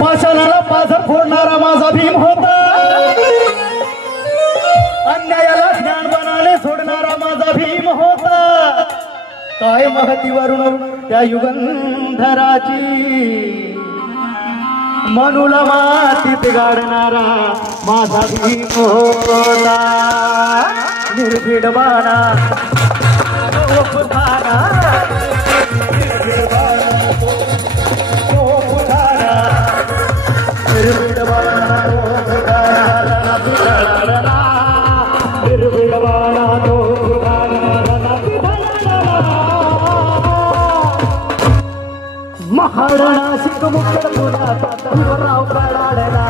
पाषाणाला पाझर फोडणारा माझा भीम होता, अन्यायाला ज्ञानवानाने सोडणारा माझा भीम होता. काय महतीवरून त्या युगंधराची मनुला मातीत गाडणारा माझा भीम होता. निर्भीड बाणा तो पुताना, निर्भीड बाणा तो पुताना, निर्भीड बाणा तो पुताना, निर्भीड बाणा तो महाराणाशिक मुक्त पुण्याचा भीमराव कडाडला.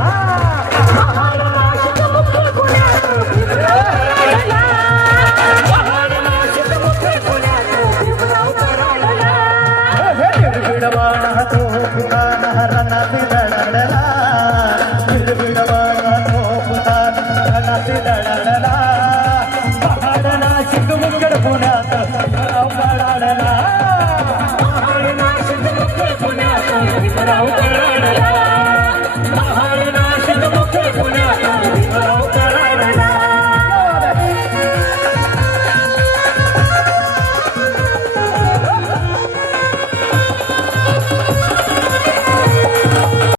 महाराणाशिक मुक्त पुण्याचा भीमराव कडाडला. महाराणाशिक मुक्त पुण्याचा भीमराव कडाडला. निर्भीड बाणा तो पुताना रणात लढला. निर्भीड बाणा तो पुताना रणात लढला. महाराणाशिक मुक्त पुण्याचा भीमराव कडाडला. भीमराव कडाडला.